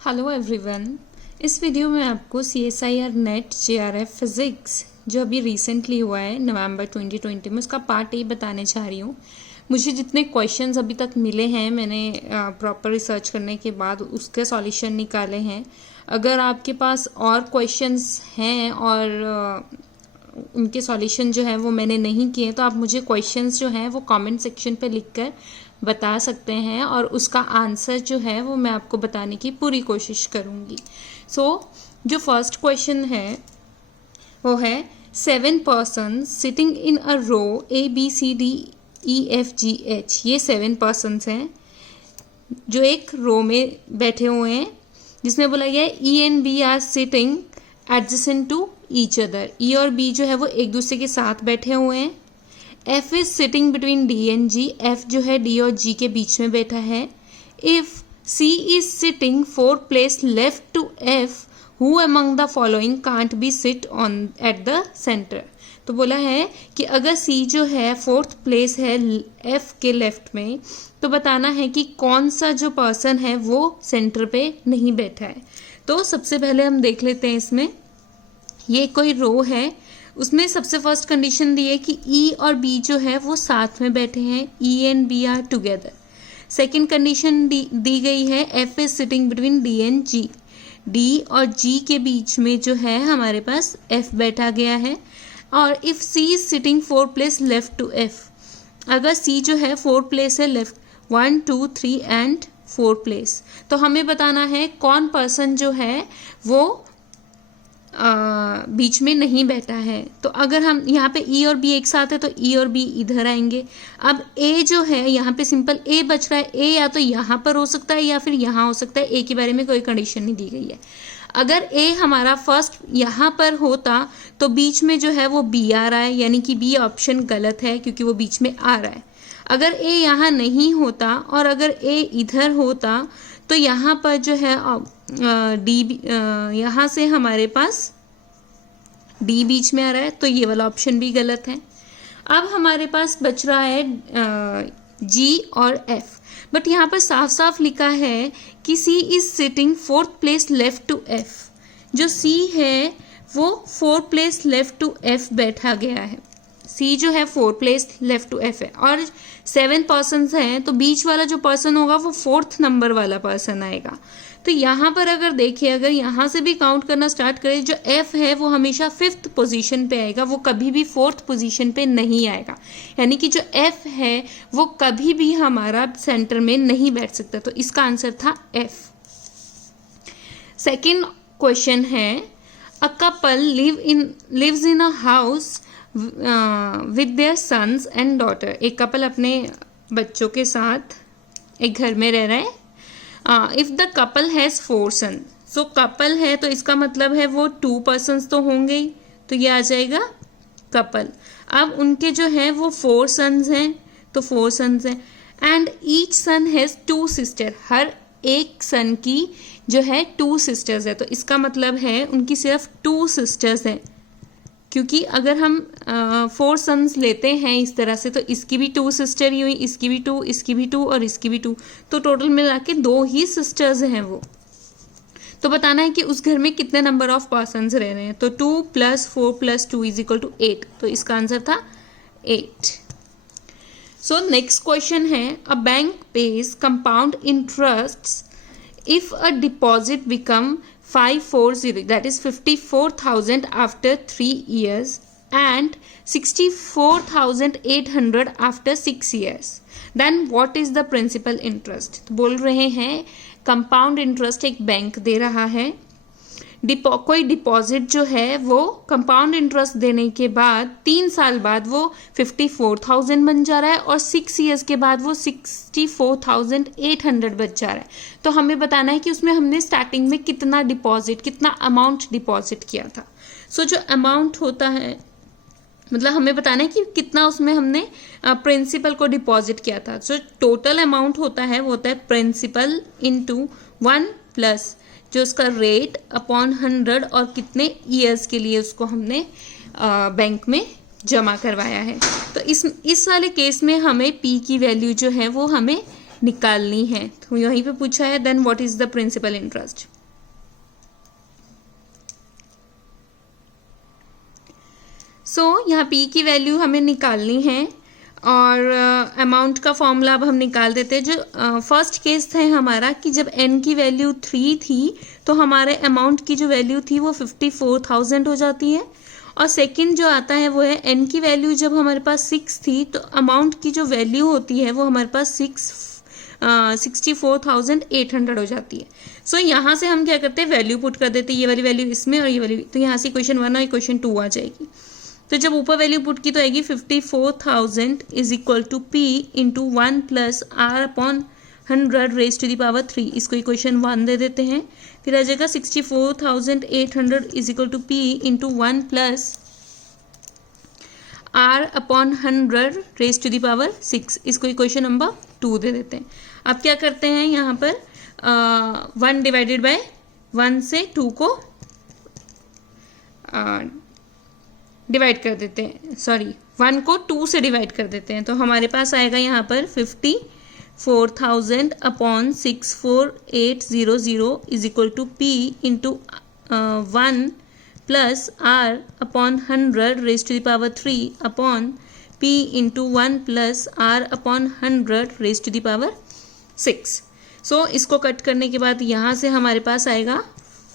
Hello everyone. इस video में आपको CSIR नेट JRF फिज़िक्स जो अभी रिसेंटली हुआ है नवंबर 2020 में उसका पार्ट ए बताने जा रही हूँ। मुझे जितने क्वेश्चंस अभी तक मिले हैं मैंने प्रॉपर रिसर्च करने के बाद उसके सॉल्यूशन निकाले हैं। अगर आपके पास और क्वेश्चंस हैं और उनके सॉल्यूशन जो है वो मैंने नहीं किए तो आप मुझे क्वेश्चंस जो हैं वो कमेंट सेक्शन पे लिखकर बता सकते हैं और उसका आंसर जो है वो मैं आपको बताने की पूरी कोशिश करूँगी। जो फर्स्ट क्वेश्चन है वो है 7 person sitting in a row ABCDEFGH। ये 7 पर्सन्स हैं जो एक रो में बैठे हुए हैं जिसमें बोला गया है E and B are sitting adjacent to each other. E और B जो है वो एक दूसरे के साथ बैठे हुए हैं। F is sitting between D and G। F जो है D और G के बीच में बैठा है। If C is sitting 4th place left to F, who among the following can't be sit on at the centre. तो बोला है कि अगर C जो है 4th प्लेस है F के लेफ्ट में तो बताना है कि कौन सा जो पर्सन है वो सेंटर पे नहीं बैठा है। तो सबसे पहले हम देख लेते हैं इसमें ये कोई रो है, उसमें सबसे फर्स्ट कंडीशन दी है कि E और B जो है वो साथ में बैठे हैं, E and B are together. Second condition दी गई है F is sitting between D and G। D और G के बीच में जो है हमारे पास F बैठा गया है। और if C is sitting 4th place left to F, अगर C जो है 4th प्लेस है लेफ्ट 1 2 3 एंड 4th प्लेस, तो हमें बताना है कौन पर्सन जो है वो बीच में नहीं बैठा है। तो अगर हम यहाँ पे E और B एक साथ है तो E और B इधर आएंगे। अब A जो है यहाँ पे सिंपल A बच रहा है, A या तो यहाँ पर हो सकता है या फिर यहाँ हो सकता है। A के बारे में कोई कंडीशन नहीं दी गई है। अगर A हमारा फर्स्ट यहाँ पर होता तो बीच में जो है वो B आ रहा है, यानी कि B ऑप्शन गलत है क्योंकि वो बीच में आ रहा है। अगर A यहाँ नहीं होता और अगर A इधर होता तो यहाँ पर जो है यहाँ से हमारे पास D बीच में आ रहा है तो ये वाला ऑप्शन भी गलत है। अब हमारे पास बच रहा है G और F, बट यहाँ पर साफ साफ लिखा है कि C is sitting 4th place left to F। जो C है वो 4th place left to F बैठा गया है। C जो है 4th place left to F है और 7 पर्सन्स हैं तो बीच वाला जो पर्सन होगा वो 4th नंबर वाला पर्सन आएगा। तो यहाँ पर अगर देखिए, अगर यहाँ से भी काउंट करना स्टार्ट करें, जो F है वो हमेशा 5th पोजीशन पे आएगा, वो कभी भी 4th पोजीशन पे नहीं आएगा। यानी कि जो F है वो कभी भी हमारा सेंटर में नहीं बैठ सकता। तो इसका आंसर था F। सेकेंड क्वेश्चन है a couple lives in a house with their sons and daughter. एक कपल अपने बच्चों के साथ एक घर में रह रहा है। If the couple has 4 son, so couple है तो इसका मतलब है वो 2 पर्सन्स तो होंगे ही, तो ये आ जाएगा कपल। अब उनके जो है वो 4 सन्स हैं तो 4 सन्स हैं and each son has 2 sister. हर एक सन की जो है 2 सिस्टर्स है, तो इसका मतलब है उनकी सिर्फ 2 सिस्टर्स हैं। क्योंकि अगर हम 4 सन्स लेते हैं इस तरह से तो इसकी भी 2 सिस्टर ही हुई, इसकी भी 2, इसकी भी 2 और इसकी भी 2, तो टोटल मिला के 2 ही सिस्टर्स हैं वो। तो बताना है कि उस घर में कितने नंबर ऑफ पर्सन्स रह रहे हैं। तो 2 + 4 + 2 = 8, तो इसका आंसर था 8। सो नेक्स्ट क्वेश्चन है a bank page compound interest if a deposit become 540, that is 54,000 after 3 years and 64,800 after 6 years, then what is the principal interest। तो बोल रहे हैं कंपाउंड इंटरेस्ट एक बैंक दे रहा है, कोई डिपॉजिट जो है वो कंपाउंड इंटरेस्ट देने के बाद 3 साल बाद वो 54,000 बन जा रहा है और 6 इयर्स के बाद वो 64,800 बच जा रहा है। तो हमें बताना है कि उसमें हमने स्टार्टिंग में कितना डिपॉजिट, कितना अमाउंट डिपॉजिट किया था। सो जो अमाउंट होता है मतलब हमें बताना है कि कितना उसमें हमने प्रिंसिपल को डिपॉजिट किया था। सो टोटल अमाउंट होता है वो होता है प्रिंसिपल इंटू 1 प्लस जो उसका रेट अपॉन 100 और कितने ईयर्स के लिए उसको हमने बैंक में जमा करवाया है। तो इस वाले केस में हमें P की वैल्यू जो है वो हमें निकालनी है। तो यहीं पे पूछा है then what is the principal interest. यहाँ पी की वैल्यू हमें निकालनी है और अमाउंट का फॉर्मूला अब हम निकाल देते हैं। जो फर्स्ट केस था हमारा कि जब n की वैल्यू 3 थी तो हमारे अमाउंट की जो वैल्यू थी वो 54,000 हो जाती है, और सेकंड जो आता है वो है n की वैल्यू जब हमारे पास 6 थी तो अमाउंट की जो वैल्यू होती है वो हमारे पास 64,800 हो जाती है। यहाँ से हम क्या करते हैं, वैल्यू पुट कर देते हैं, ये वाली वैल्यू इसमें और ये वाली, तो यहाँ से इक्वेशन 1 और इक्वेशन 2 आ जाएगी। तो जब ऊपर वैल्यू पुट की तो आएगी 54,000 is equal to P into 1 plus R upon 100 raise to the power 3। इसको इक्वेशन 1 दे देते हैं। फिर आ जाएगा 64,800 is equal to P into 1 plus R upon 100 raise to the power 6। इसको इक्वेशन नंबर 2 दे देते हैं। अब क्या करते हैं, यहाँ पर 1 डिवाइडेड बाय 1 से 2 को डिवाइड कर देते हैं, सॉरी 1 को 2 से डिवाइड कर देते हैं। तो हमारे पास आएगा यहाँ पर 54,000 upon 64800 is equal to P into 1 plus R upon 100 raise to the power 3 upon P into 1 plus R upon 100 raise to the power 6। इसको कट करने के बाद यहाँ से हमारे पास आएगा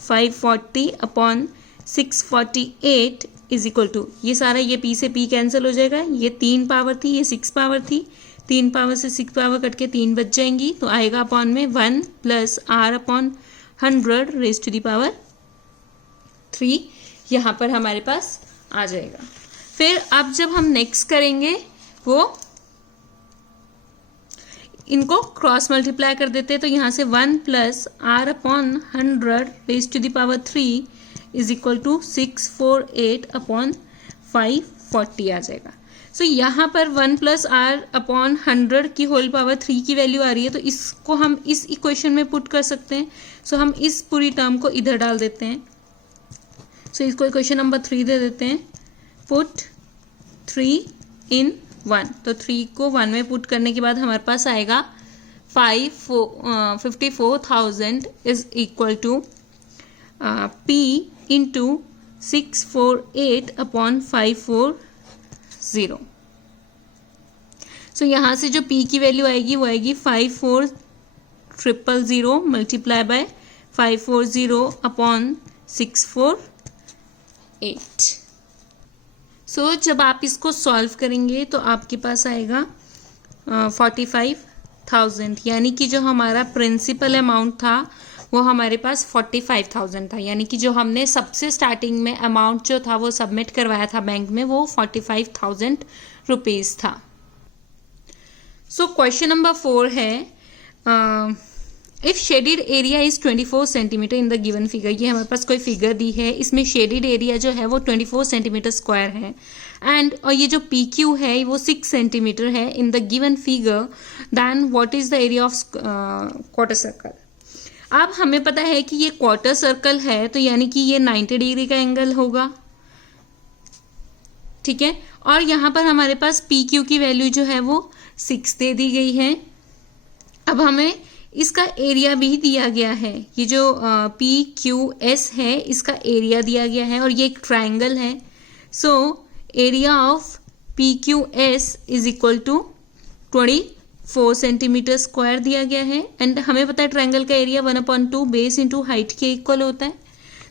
540 अपॉन 648 इज इक्वल टू, ये सारा ये पी से पी कैंसिल हो जाएगा, ये 3 पावर थी, ये 6 पावर थी, 3 पावर से 6 पावर कट के 3 बच जाएंगी, तो आएगा अपॉन में 1 plus R upon 100 raise to the power 3 यहाँ पर हमारे पास आ जाएगा। फिर अब जब हम नेक्स्ट करेंगे वो इनको क्रॉस मल्टीप्लाई कर देते हैं, तो यहाँ से 1 plus R upon 100 raise to the power 3 is equal to 648 upon 540 आ जाएगा। यहाँ पर 1 प्लस आर अपॉन 100 की होल पावर 3 की वैल्यू आ रही है, तो इसको हम इस इक्वेशन में पुट कर सकते हैं। हम इस पूरी टर्म को इधर डाल देते हैं। इसको इक्वेशन नंबर 3 दे देते हैं, पुट 3 in 1। तो 3 को 1 में पुट करने के बाद हमारे पास आएगा 54,000 is equal to P into 648 upon 540। यहाँ से जो P की वैल्यू आएगी वो आएगी 54,000 मल्टीप्लाई बाय 540 अपॉन 648। जब आप इसको सॉल्व करेंगे तो आपके पास आएगा 45,000, यानी कि जो हमारा प्रिंसिपल अमाउंट था वो हमारे पास 45,000 था, यानी कि जो हमने सबसे स्टार्टिंग में अमाउंट जो था वो सबमिट करवाया था बैंक में वो 45,000 रुपीज़ था। क्वेश्चन नंबर 4 है, if shaded area is 24 centimetre in the given figure. ये हमारे पास कोई फिगर दी है, इसमें शेडेड एरिया जो है वो 24 सेंटीमीटर स्क्वायर है और ये जो PQ है वो 6 सेंटीमीटर है in the given figure, then what is the area of quarter circle. अब हमें पता है कि ये क्वार्टर सर्कल है, तो यानी कि ये 90 डिग्री का एंगल होगा, ठीक है। और यहाँ पर हमारे पास PQ की वैल्यू जो है वो 6 दे दी गई है। अब हमें इसका एरिया भी दिया गया है, ये जो PQS है इसका एरिया दिया गया है और ये एक ट्राइंगल है। Area of PQS is equal to 24 centimetre square दिया गया है एंड हमें पता है ट्राइंगल का एरिया 1/2 बेस इंटू हाइट के इक्वल होता है।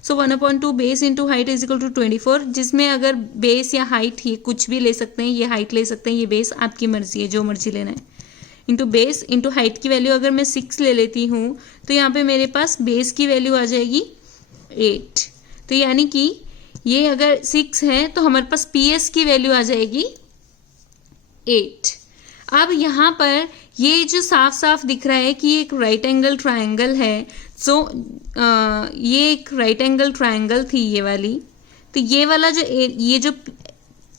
1/2 base into height is equal to 24, जिसमें अगर बेस या हाइट ही कुछ भी ले सकते हैं, ये हाइट ले सकते हैं, ये बेस, आपकी मर्जी है जो मर्जी लेना है। इंटू बेस इंटू हाइट की वैल्यू अगर मैं 6 ले लेती हूँ तो यहाँ पे मेरे पास बेस की वैल्यू आ जाएगी 8। तो यानी कि ये अगर 6 है तो हमारे पास PS की वैल्यू आ जाएगी 8। अब यहाँ पर ये जो साफ साफ दिख रहा है कि ये एक राइट एंगल ट्रायंगल है। ये एक राइट एंगल ट्रायंगल थी ये वाली, तो ये वाला जो ये जो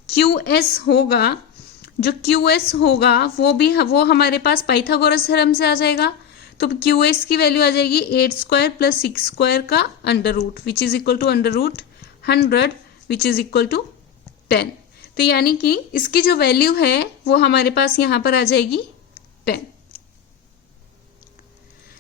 QS होगा, जो QS होगा वो हमारे पास पाइथागोरस थ्योरम से आ जाएगा। तो QS की वैल्यू आ जाएगी 8 स्क्वायर प्लस 6 स्क्वायर का under root which is equal to under root 100 which is equal to 10। तो यानी कि इसकी जो वैल्यू है वो हमारे पास यहाँ पर आ जाएगी 10।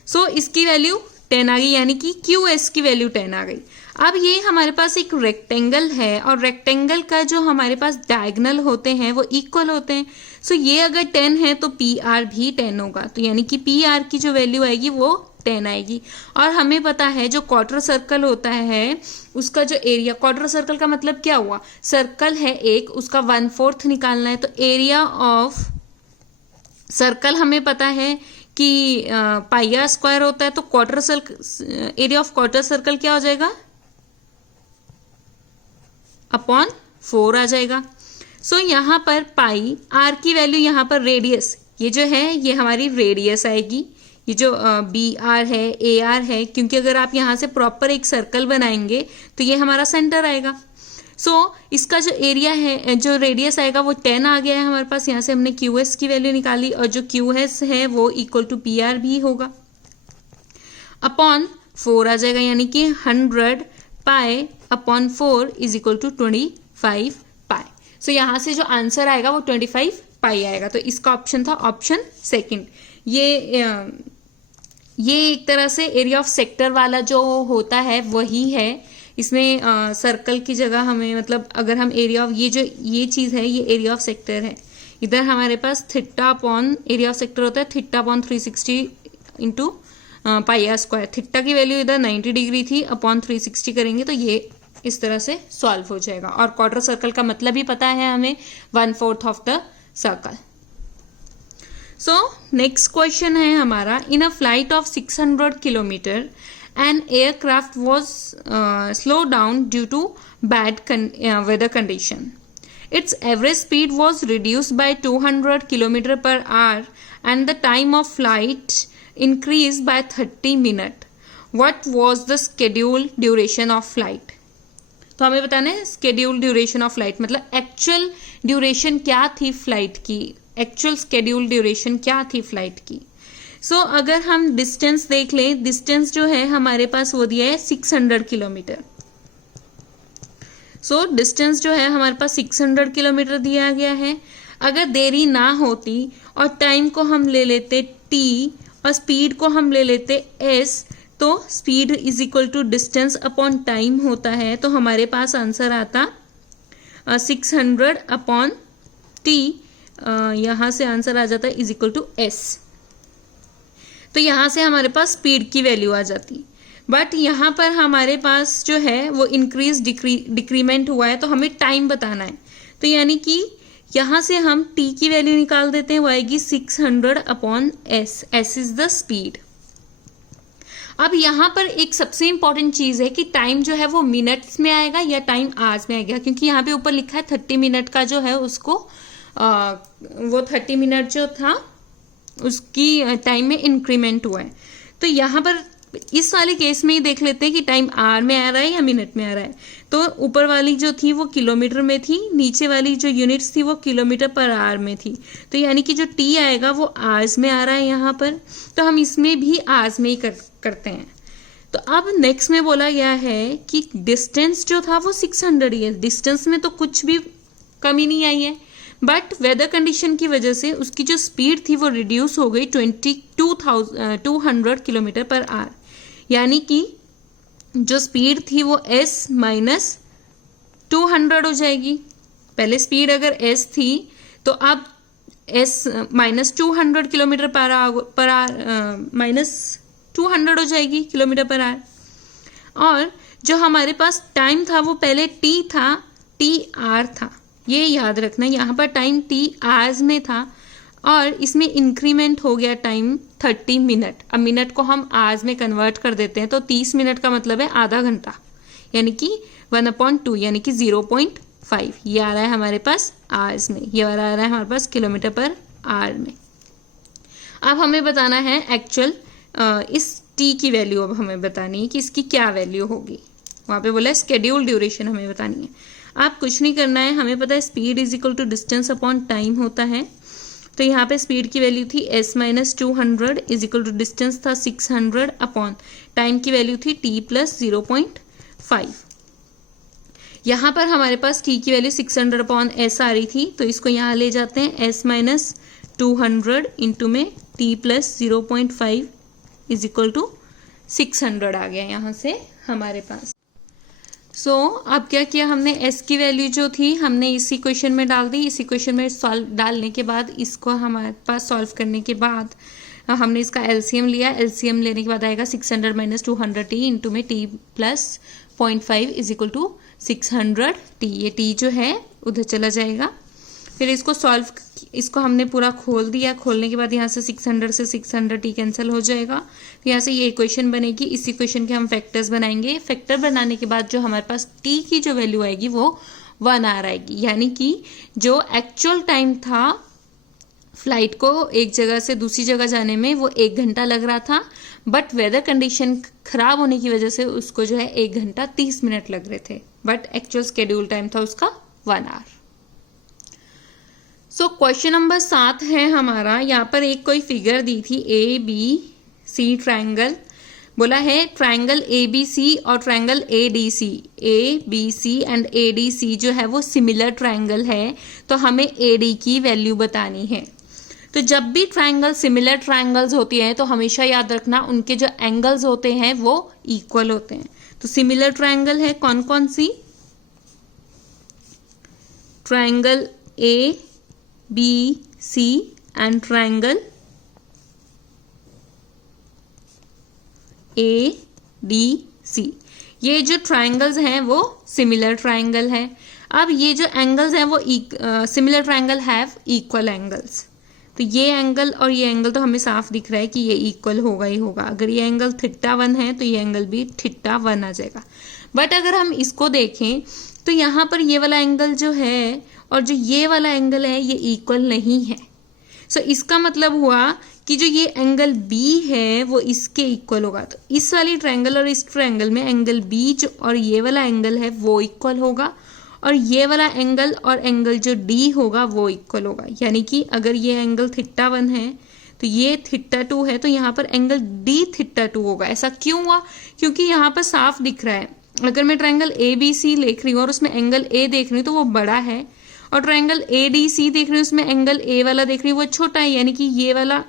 सो इसकी वैल्यू 10 आ गई, यानी कि क्यू एस की वैल्यू 10 आ गई। अब ये हमारे पास एक रेक्टेंगल है और रेक्टेंगल का जो हमारे पास डायगोनल होते हैं वो इक्वल होते हैं। सो ये अगर 10 है तो पी आर भी 10 होगा, तो यानी कि पी आर की जो वैल्यू आएगी वो 10 आएगी। और हमें पता है जो क्वार्टर सर्कल होता है उसका जो एरिया, क्वार्टर सर्कल का मतलब क्या हुआ, सर्कल है एक, उसका 1/4 निकालना है। तो एरिया ऑफ सर्कल हमें पता है कि पाई आर स्क्वायर होता है, तो quarter circle, area of quarter circle क्या हो जाएगा, अपॉन 4 आ जाएगा। सो यहाँ पर पाई आर की वैल्यू, यहाँ पर रेडियस, ये जो है ये हमारी रेडियस आएगी, ये जो बी आर है, ए आर है, क्योंकि अगर आप यहाँ से प्रॉपर एक सर्कल बनाएंगे तो ये हमारा सेंटर आएगा। सो इसका जो एरिया है, जो रेडियस आएगा वो 10 आ गया है हमारे पास। यहाँ से हमने क्यू एस की वैल्यू निकाली और जो क्यू एस है वो इक्वल टू पी आर भी होगा, अपॉन 4 आ जाएगा, यानी कि 100 pi upon 4 is equal to 25 pi. So यहाँ से जो आंसर आएगा वो 25 पाई आएगा। तो इसका ऑप्शन था ऑप्शन सेकंड। ये एक तरह से एरिया ऑफ सेक्टर वाला जो होता है वही है। इसमें सर्कल की जगह हमें, मतलब अगर हम एरिया ऑफ, ये चीज़ है, ये एरिया ऑफ सेक्टर है। इधर हमारे पास theta upon area of sector होता है, theta upon 360 into pi are square. Theta की वैल्यू इधर 90 डिग्री थी, अपॉन 360 करेंगे तो ये इस तरह से सॉल्व हो जाएगा। और क्वार्टर सर्कल का मतलब ही पता है हमें, 1/4 of the circle. So next question है हमारा, in a flight of 600 kilometre an aircraft was slowed down due to bad weather condition. Its average speed was reduced by 200 km per hour and the time of flight increased by 30 minutes. What was the scheduled duration of flight? तो हमें बताना है scheduled duration of flight, मतलब actual duration क्या थी flight की, actual scheduled duration क्या थी फ्लाइट की। सो अगर हम डिस्टेंस देख लें, डिस्टेंस जो है हमारे पास वो दिया है 600 किलोमीटर। सो डिस्टेंस जो है हमारे पास 600 किलोमीटर दिया गया है। अगर देरी ना होती और टाइम को हम ले लेते t और स्पीड को हम ले लेते s, तो speed is equal to distance upon time होता है, तो हमारे पास आंसर आता 600 अपॉन t, यहाँ से आंसर आ जाता है इज इक्वल टू s। तो यहाँ से हमारे पास स्पीड की वैल्यू आ जाती, बट यहाँ पर हमारे पास जो है वो इंक्रीज डिक्रीमेंट हुआ है, तो हमें टाइम बताना है। तो यानी कि यहाँ से हम t की वैल्यू निकाल देते हैं, वो आएगी 600 upon s, s is the speed. अब यहाँ पर एक सबसे इंपॉर्टेंट चीज है कि टाइम जो है वो मिनट्स में आएगा या टाइम आवर्स में आएगा, क्योंकि यहाँ पे ऊपर लिखा है 30 मिनट का जो है उसको वो 30 मिनट जो था उसकी टाइम में इंक्रीमेंट हुआ है। तो यहाँ पर इस वाले केस में ही देख लेते हैं कि टाइम आवर में आ रहा है या मिनट में आ रहा है। तो ऊपर वाली जो थी वो किलोमीटर में थी, नीचे वाली जो यूनिट्स थी वो किलोमीटर पर आवर में थी। तो यानी कि जो टी आएगा वो आवर्स में आ रहा है यहाँ पर, तो हम इसमें भी आवर्स में ही करते हैं। तो अब नेक्स्ट में बोला गया है कि डिस्टेंस जो था वो 600 ही है, डिस्टेंस में तो कुछ भी कमी नहीं आई है, बट वेदर कंडीशन की वजह से उसकी जो स्पीड थी वो रिड्यूस हो गई 200 किलोमीटर पर आवर, यानी कि जो स्पीड थी वो s माइनस 200 हो जाएगी। पहले स्पीड अगर s थी तो अब s minus 200 kilometre per hour minus 200 हो जाएगी किलोमीटर पर आवर। और जो हमारे पास टाइम था वो पहले t था, t r था, ये याद रखना, यहाँ पर टाइम t आवर्स में था और इसमें इंक्रीमेंट हो गया टाइम 30 मिनट। अब मिनट को हम आवर्स में कन्वर्ट कर देते हैं, तो 30 मिनट का मतलब है आधा घंटा, यानी कि 1/2 यानी कि 0.5, ये आ रहा है हमारे पास आवर्स में, ये आ रहा है हमारे पास किलोमीटर पर आवर में। अब हमें बताना है एक्चुअल इस t की वैल्यू, अब हमें बतानी है कि इसकी क्या वैल्यू होगी। वहाँ पे बोला है स्केड्यूल ड्यूरेशन हमें बतानी है। आप कुछ नहीं करना है, हमें पता है speed is equal to distance upon time होता है। तो यहाँ पे स्पीड की वैल्यू थी s minus 200 is equal to distance था 600 अपॉन टाइम की वैल्यू थी t प्लस 0.5। यहाँ पर हमारे पास t की वैल्यू 600 अपॉन s आ रही थी, तो इसको यहाँ ले जाते हैं, s माइनस 200 इंटू में t plus 0.5 is equal to 600 आ गया यहाँ से हमारे पास। अब क्या किया हमने, एस की वैल्यू जो थी हमने इसी क्वेश्चन में डाल दी। इसी क्वेश्चन में डालने के बाद इसको हमारे पास सॉल्व करने के बाद हमने इसका एलसीएम लिया। एलसीएम लेने के बाद आएगा 600 माइनस 200 टी इंटू में T plus 0.5 is equal to 600 T. ये टी जो है उधर चला जाएगा। फिर इसको हमने पूरा खोल दिया। खोलने के बाद यहाँ से 600 से 600 टी कैंसिल हो जाएगा। तो यहाँ से ये इक्वेशन बनेगी। इस इक्वेशन के हम फैक्टर्स बनाएंगे। फैक्टर बनाने के बाद जो हमारे पास टी की जो वैल्यू आएगी वो 1 आवर आएगी, यानी कि जो एक्चुअल टाइम था फ्लाइट को एक जगह से दूसरी जगह जाने में वो 1 घंटा लग रहा था, बट वेदर कंडीशन खराब होने की वजह से उसको जो है 1 घंटा 30 मिनट लग रहे थे, बट एक्चुअल शेड्यूल टाइम था उसका 1 आवर। क्वेश्चन नंबर 7 है हमारा। यहाँ पर एक कोई फिगर दी थी ABC ट्रायंगल, बोला है ट्रायंगल ABC और triangle ADC, ABC and ADC जो है वो सिमिलर ट्रायंगल है, तो हमें AD की वैल्यू बतानी है। तो जब भी ट्रायंगल सिमिलर ट्रायंगल्स होती हैं तो हमेशा याद रखना उनके जो एंगल्स होते हैं वो इक्वल होते हैं। तो सिमिलर ट्रायंगल है कौन कौन सी, triangle ABC and triangle ADC। ये जो ट्रायंगल्स हैं वो सिमिलर ट्रायंगल है। अब ये जो एंगल्स हैं वो similar triangle have equal angles. तो ये एंगल और ये एंगल तो हमें साफ दिख रहा है कि ये इक्वल होगा ही होगा। अगर ये एंगल θ1 है तो ये एंगल भी θ1 आ जाएगा। बट अगर हम इसको देखें तो यहाँ पर ये वाला एंगल जो है और जो ये वाला एंगल है ये इक्वल नहीं है। इसका मतलब हुआ कि जो ये एंगल B है वो इसके इक्वल होगा। तो इस वाली ट्रायंगल और इस ट्रायंगल में एंगल B जो और ये वाला एंगल है वो इक्वल होगा, और ये वाला एंगल और एंगल जो D होगा वो इक्वल होगा। यानी कि अगर ये एंगल θ1 है तो ये θ2 है, तो यहाँ पर एंगल dθ2 होगा। ऐसा क्यों हुआ? क्योंकि यहाँ पर साफ दिख रहा है। अगर मैं ट्रायंगल ABC देख रही हूँ और उसमें एंगल A देख रही हूँ तो वो बड़ा है, और ट्रायंगल ADC देख रही हूँ उसमें एंगल A वाला देख रही हूँ वो छोटा है, यानी कि ये वाला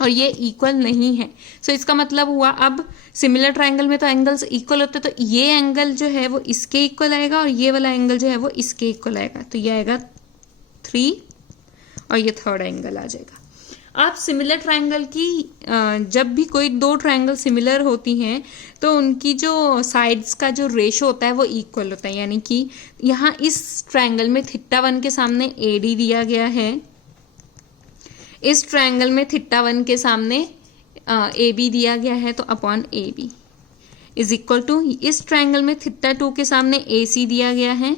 और ये इक्वल नहीं है। इसका मतलब हुआ अब सिमिलर ट्रायंगल में तो एंगल्स इक्वल होते हैं, तो ये एंगल जो है वो इसके इक्वल आएगा और ये वाला एंगल जो है वो इसके इक्वल आएगा। तो ये आएगा 3 और ये थर्ड एंगल आ जाएगा। आप सिमिलर ट्रायंगल की जब भी कोई दो ट्रायंगल सिमिलर होती हैं तो उनकी जो साइड्स का जो रेशो होता है वो इक्वल होता है। यानी कि यहाँ इस ट्रायंगल में θ1 के सामने AD दिया गया है, इस ट्रायंगल में θ1 के सामने AB दिया गया है, तो upon AB is equal to इस ट्रायंगल में θ2 के सामने AC दिया गया है,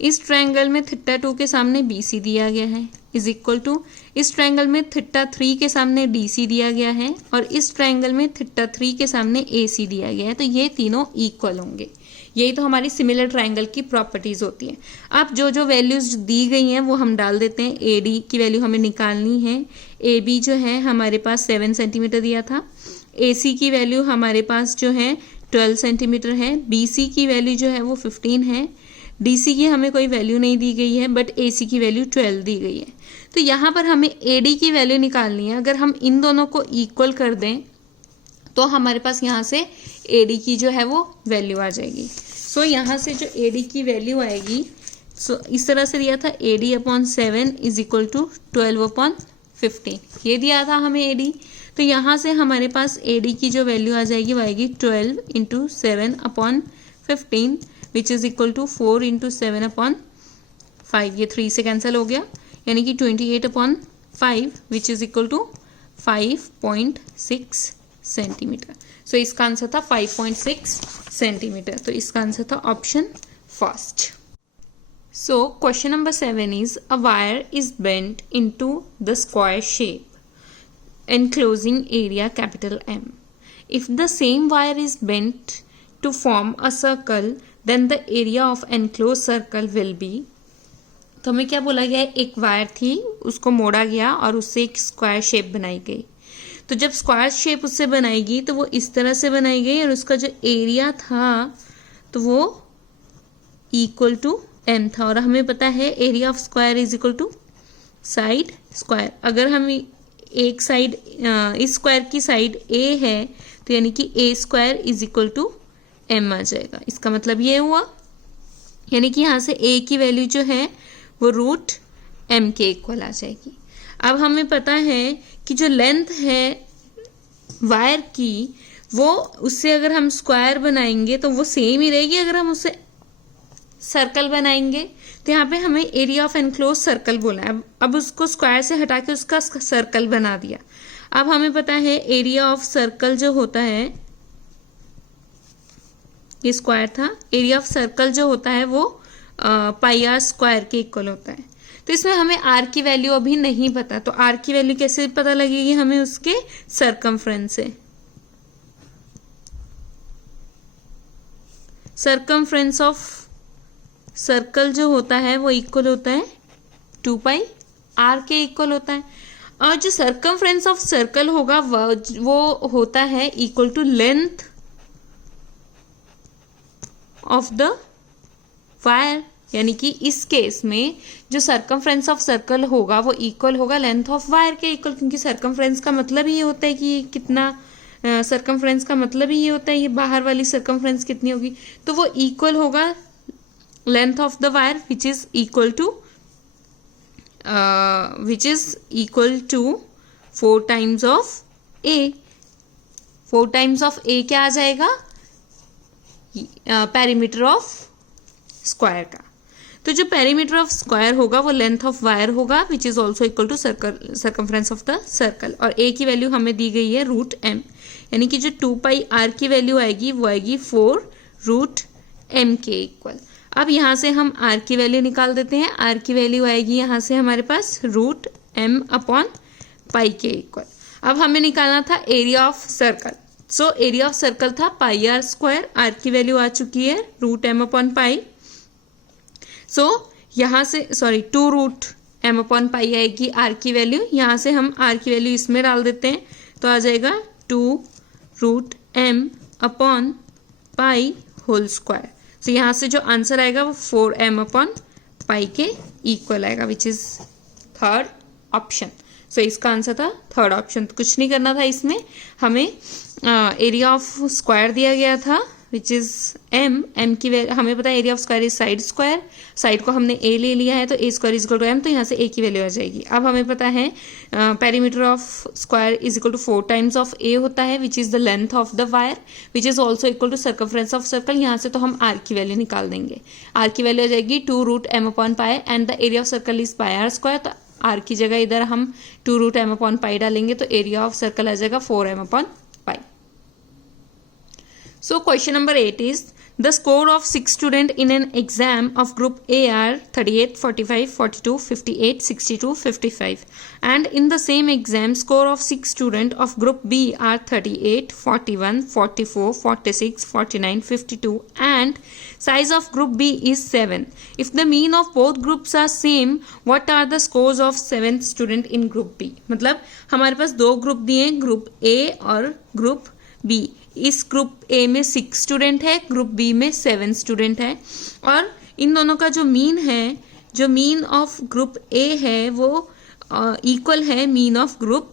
इस ट्रायंगल में θ2 के सामने BC दिया गया है, इज इक्वल टू इस ट्रायंगल में θ3 के सामने DC दिया गया है और इस ट्रायंगल में θ3 के सामने AC दिया गया है। तो ये तीनों इक्वल होंगे। यही तो हमारी सिमिलर ट्रायंगल की प्रॉपर्टीज होती हैं। अब जो जो वैल्यूज दी गई हैं वो हम डाल देते हैं। AD की वैल्यू हमें निकालनी है। AB जो है हमारे पास 7 सेंटीमीटर दिया था, AC की वैल्यू हमारे पास जो है 12 सेंटीमीटर है, BC की वैल्यू जो है वो 15 है, DC की हमें कोई वैल्यू नहीं दी गई है, बट AC की वैल्यू 12 दी गई है। तो यहाँ पर हमें AD की वैल्यू निकालनी है। अगर हम इन दोनों को इक्वल कर दें तो हमारे पास यहाँ से AD की जो है वो वैल्यू आ जाएगी। यहाँ से जो AD की वैल्यू आएगी, इस तरह से दिया था AD upon 7 is equal to 12 upon 15, ये दिया था हमें AD। तो यहाँ से हमारे पास AD की जो वैल्यू आ जाएगी वो आएगी 12 into 7 upon 15 which is equal to 4 into 7 upon 5, ये 3 से कैंसिल हो गया, यानी कि 28 upon 5 which is equal to 5.6 centimetre. इसका आंसर था 5.6 सेंटीमीटर। तो इसका आंसर था option first. Question number 7 is a wire is bent into the square shape enclosing area capital M. If the same wire is bent to form a circle, then the area of enclosed circle will be। तो हमें क्या बोला गया है, एक wire थी उसको मोड़ा गया और उससे एक स्क्वायर शेप बनाई गई। तो जब स्क्वायर शेप उससे बनाएगी तो वो इस तरह से बनाई गई और उसका जो एरिया था तो वो इक्वल टू M था। और हमें पता है area of square is equal to side square. अगर हम एक साइड इस स्क्वायर की साइड ए है, तो यानी कि a square is equal to m आ जाएगा। इसका मतलब ये हुआ, यानी कि यहाँ से ए की वैल्यू जो है वो रूट एम के इक्वल आ जाएगी। अब हमें पता है कि जो लेंथ है वायर की, वो उससे अगर हम स्क्वायर बनाएंगे तो वो सेम ही रहेगी। अगर हम उससे सर्कल बनाएंगे तो यहाँ पे हमें एरिया ऑफ एनक्लोज सर्कल बोला है। अब उसको स्क्वायर से हटा के उसका सर्कल बना दिया। अब हमें पता है एरिया ऑफ सर्कल जो होता है, ये स्क्वायर था, एरिया ऑफ सर्कल जो होता है वो पाई आर स्क्वायर के इक्वल होता है। तो इसमें हमें आर की वैल्यू अभी नहीं पता, तो आर की वैल्यू कैसे पता लगेगी हमें? उसके सरकमफ्रेंस से। सरकमफ्रेंस ऑफ सर्कल जो होता है वो इक्वल होता है 2 पाई आर के इक्वल होता है। और जो सरकमफ्रेंस ऑफ सर्कल होगा वो होता है equal to length of the wire, यानी कि इस केस में जो सरकमफ्रेंस ऑफ सर्कल होगा वो इक्वल होगा लेंथ ऑफ वायर के इक्वल, क्योंकि सरकमफ्रेंस का मतलब ही होता है कि कितना, सरकमफ्रेंस का मतलब ही ये होता है ये बाहर वाली सरकमफ्रेंस कितनी होगी, तो वो इक्वल होगा length of the wire which is equal to 4 times of a. 4 times of a क्या आ जाएगा? पेरीमीटर ऑफ स्क्वायर का। तो जो पेरीमीटर ऑफ स्क्वायर होगा वो लेंथ ऑफ वायर होगा which is also equal to circumference of the circle. और ए की वैल्यू हमें दी गई है रूट एम, यानी कि जो 2 पाई आर की वैल्यू आएगी वो आएगी 4 रूट एम के इक्वल। अब यहाँ से हम आर की वैल्यू निकाल देते हैं। आर की वैल्यू आएगी यहाँ से हमारे पास रूट एम अपॉन पाई के इक्वल। अब हमें निकालना था area of circle. So area of circle था पाई आर स्क्वायर, आर की वैल्यू आ चुकी है रूट एम अपॉन पाई। सो यहाँ से 2 रूट एम अपॉन पाई आएगी आर की वैल्यू। यहाँ से हम आर की वैल्यू इसमें डाल देते हैं तो आ जाएगा 2 root M upon pi whole square. तो यहाँ से जो आंसर आएगा वो 4 एम अपॉन पाई के इक्वल आएगा विच इज थर्ड ऑप्शन। सो इसका आंसर था थर्ड ऑप्शन। तो कुछ नहीं करना था इसमें, हमें एरिया ऑफ स्क्वायर दिया गया था विच इज एम की वैल्यू हमें पता है area of square is side square, side को हमने ए ले लिया है तो a square is equal to m, तो यहाँ से ए की वैल्यू आ जाएगी। अब हमें पता है perimeter of square is equal to 4 times of a होता है which is the length of the wire which is also equal to circumference of circle. यहाँ से तो हम आर की वैल्यू निकाल देंगे। आर की वैल्यू आ जाएगी 2 root M upon pi and the area of circle is pi are square. तो आर की जगह इधर हम 2 रूट एम अपॉन पाई डालेंगे तो एरिया ऑफ सर्कल आ जाएगा 4 M upon pi. So question number 8 is the score of 6 students in an exam of group A are 38, 45, 42, 58, 62, 55 and in the same exam score of 6 students of group B are 38, 41, 44, 46, 49, 52 and size of group B is 7. If the mean of both groups are same, what are the scores of 7th student in group B? मतलब हमारे पास 2 group दिए हैं, group A और group B। इस group A में 6 student है, group B में 7 student है और इन दोनों का जो मीन है, जो मीन ऑफ ग्रुप ए है वो इक्वल है मीन ऑफ ग्रुप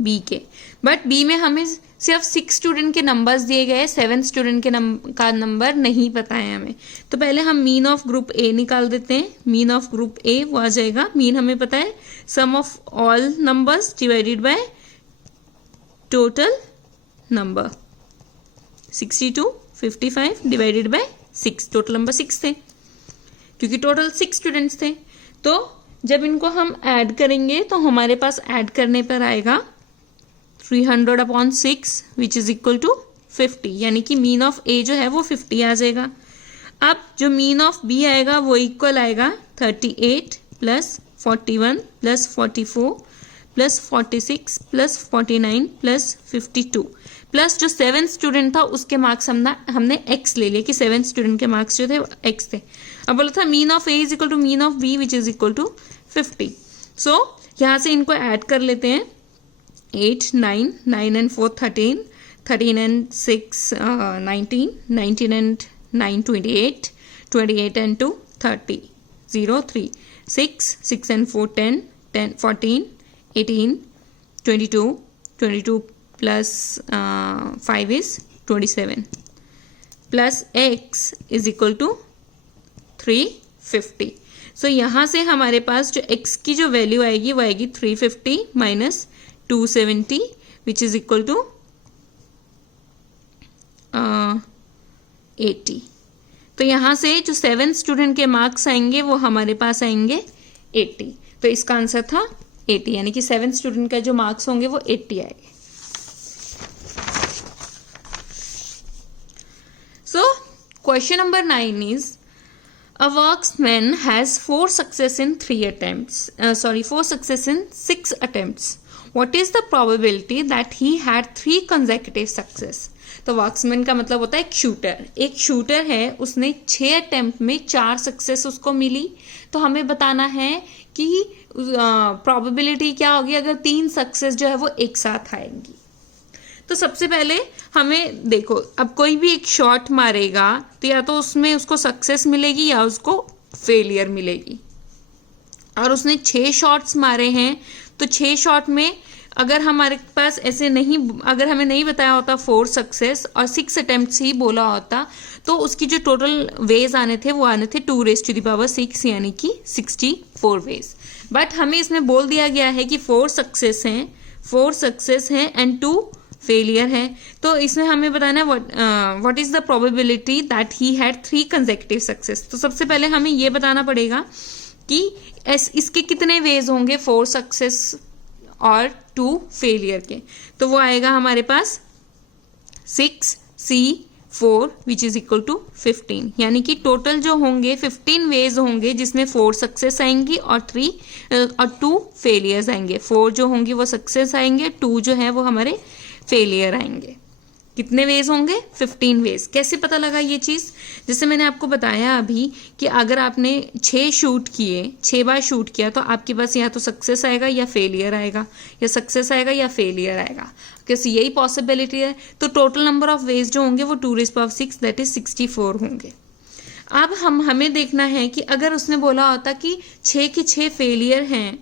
बी के। बट बी में हमें सिर्फ 6 स्टूडेंट के नंबर्स दिए गए, 7 स्टूडेंट के का नंबर नहीं पता है हमें। तो पहले हम मीन ऑफ ग्रुप ए निकाल देते हैं। मीन ऑफ ग्रुप ए वो आ जाएगा, मीन हमें पता है sum of all numbers divided by total number. 62, 55 divided by 6, total number 6 थे क्योंकि टोटल 6 स्टूडेंट्स थे। तो जब इनको हम ऐड करेंगे तो हमारे पास ऐड करने पर आएगा 300 upon 6 which is equal to 50, यानी कि मीन ऑफ ए जो है वो 50 आ जाएगा। अब जो मीन ऑफ बी आएगा वो इक्वल आएगा 38 plus 41 plus 44 plus 46 plus 49 plus 52 plus जो 7 स्टूडेंट था उसके मार्क्स हमने x ले लिए कि 7 स्टूडेंट के मार्क्स जो थे वो x थे। अब बोला था mean of a is equal to mean of b which is equal to 50। So यहाँ से इनको ऐड कर लेते हैं। 8, 9, 9 and 4 13, 13 and 6 19, 19 and 9 28, 28 and 2 30, 0 3, 6, 6 and 4 10, 10 14, 18, 22, 22 plus 5 is 27 plus x is equal to 350. सो यहाँ से हमारे पास जो x की जो वैल्यू आएगी वो आएगी 350 minus 270 which is equal to 80. तो यहाँ से जो 7 स्टूडेंट के मार्क्स आएंगे वो हमारे पास आएंगे 80. तो इसका आंसर था 80, यानी कि 7 स्टूडेंट का जो मार्क्स होंगे वो 80 आएंगे. So question number 9 is a worksman has 4 success in 6 attempts. What is the probability that he had 3 consecutive success? तो वर्क्समैन का मतलब होता है एक शूटर. एक शूटर है, उसने 6 अटेम्प्ट में 4 सक्सेस उसको मिली. तो हमें बताना है कि प्रोबेबिलिटी क्या होगी अगर 3 सक्सेस जो है वो एक साथ आएंगी. तो सबसे पहले हमें देखो, अब कोई भी एक शॉट मारेगा तो या तो उसमें उसको सक्सेस मिलेगी या उसको फेलियर मिलेगी. और उसने 6 शॉट्स मारे हैं तो 6 शॉट में अगर हमारे पास ऐसे नहीं, अगर हमें नहीं बताया होता 4 सक्सेस और 6 अटेम्प्ट्स ही बोला होता तो उसकी जो टोटल वेज आने थे वो आने थे 2⁶, यानी कि 64 वेज. बट हमें इसमें बोल दिया गया है कि 4 सक्सेस हैं एंड 2 फेलियर है. तो इसमें हमें बताना what is the probability that he had 3 consecutive success. तो सबसे पहले हमें ये बताना पड़ेगा कि इसके कितने वेज होंगे 4 सक्सेस और 2 फेलियर के. तो वो आएगा हमारे पास 6C4 which is equal to 15, यानी कि टोटल जो होंगे 15 वेज होंगे जिसमें 4 सक्सेस आएंगी और 2 फेलियर्स आएंगे. 4 जो होंगी वो सक्सेस आएंगे, 2 जो है वो हमारे फेलियर आएंगे. कितने वेज होंगे? 15 वेज. कैसे पता लगा ये चीज़? जैसे मैंने आपको बताया अभी कि अगर आपने 6 बार शूट किया तो आपके पास या तो सक्सेस आएगा या फेलियर आएगा, या सक्सेस आएगा या फेलियर आएगा. कैसे? यही पॉसिबिलिटी है. तो टोटल नंबर ऑफ वेज जो होंगे वो 2⁶, दैट इज 64 होंगे. अब हमें देखना है कि अगर उसने बोला होता कि 6 के 6 फेलियर हैं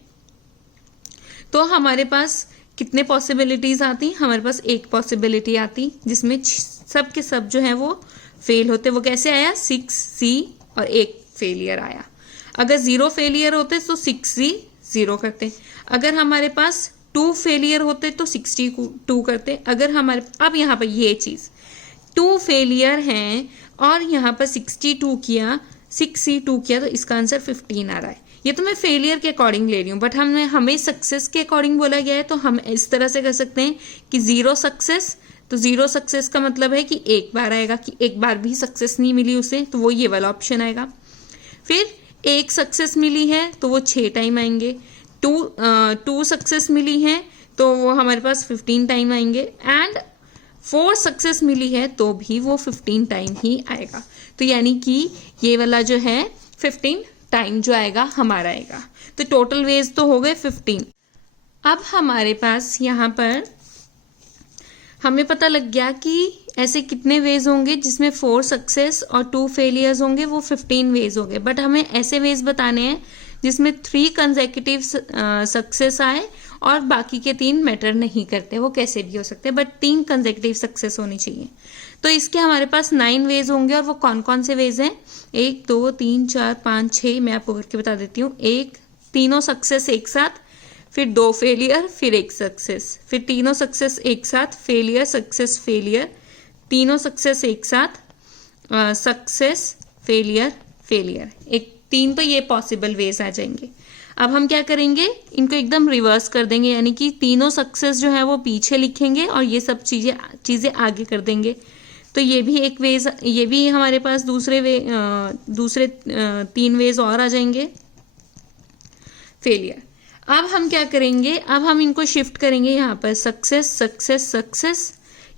तो हमारे पास कितने पॉसिबिलिटीज आती? हमारे पास एक पॉसिबिलिटी आती जिसमें सब के सब जो है वो फेल होते. वो कैसे आया? 6C और 1 फेलियर आया. अगर 0 फेलियर होते तो 6C 0 करते. अगर हमारे पास 2 फेलियर होते तो 62 करते. अगर हमारे, अब यहाँ पर ये चीज़ 2 फेलियर हैं और यहाँ पर 62 किया, 6C2 किया, तो इसका आंसर 15 आ रहा है. ये तो मैं फेलियर के अकॉर्डिंग ले रही हूँ, बट हमें सक्सेस के अकॉर्डिंग बोला गया है तो हम इस तरह से कर सकते हैं कि 0 सक्सेस. तो 0 सक्सेस का मतलब है कि एक बार आएगा, कि एक बार भी सक्सेस नहीं मिली उसे, तो वो ये वाला ऑप्शन आएगा. फिर 1 सक्सेस मिली है तो वो 6 टाइम आएंगे. 2 सक्सेस मिली है तो वो हमारे पास 15 टाइम आएंगे. एंड 4 सक्सेस मिली है तो भी वो 15 टाइम ही आएगा. तो यानी कि ये वाला जो है 15 टाइम जो आएगा हमारा आएगा. तो टोटल वेज तो हो गए 15. अब हमारे पास यहाँ पर हमें पता लग गया कि ऐसे कितने वेज होंगे जिसमें 4 सक्सेस और 2 फेलियर्स होंगे, वो 15 वेज होंगे. बट हमें ऐसे वेज बताने हैं जिसमें 3 कंसेक्यूटिव सक्सेस आए और बाकी के 3 मैटर नहीं करते. वो कैसे भी हो सकते हैं बट 3 कंसेक्यूटिव सक्सेस होनी चाहिए. तो इसके हमारे पास 9 वेज होंगे. और वो कौन कौन से वेज हैं? 1 2 3 4 5 6. मैं आपको करके बता देती हूँ. 3 सक्सेस एक साथ, फिर 2 फेलियर, फिर 1 सक्सेस, फिर 3 सक्सेस एक साथ, फेलियर सक्सेस फेलियर, 3 सक्सेस एक साथ, सक्सेस फेलियर फेलियर. 3 तो ये पॉसिबल वेज आ जाएंगे. अब हम क्या करेंगे? इनको एकदम रिवर्स कर देंगे, यानी कि 3 सक्सेस जो है वो पीछे लिखेंगे और ये सब चीज़ें आगे कर देंगे. तो ये भी एक वेज, ये भी हमारे पास दूसरे 3 वेज और आ जाएंगे. फेलियर. अब हम क्या करेंगे? अब हम इनको शिफ्ट करेंगे. यहाँ पर सक्सेस सक्सेस सक्सेस,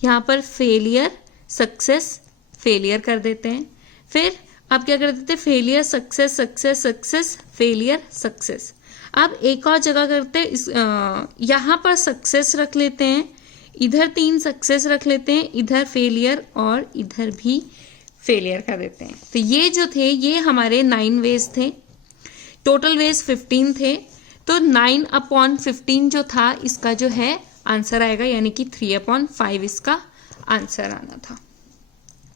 यहाँ पर फेलियर सक्सेस फेलियर कर देते हैं. फिर अब क्या कर देते हैं? Failure success success success failure success. अब एक और जगह करते हैं, यहाँ पर सक्सेस रख लेते हैं, इधर 3 सक्सेस रख लेते हैं, इधर फेलियर और इधर भी फेलियर कर देते हैं. तो ये जो थे ये हमारे 9 वेज थे. टोटल वेज 15 थे. तो 9/15 जो था इसका जो है आंसर आएगा, यानी कि 3/5 इसका आंसर आना था।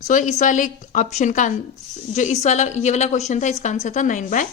सो इस वाले ऑप्शन का जो इस वाला ये वाला क्वेश्चन था, इसका आंसर था 9/15।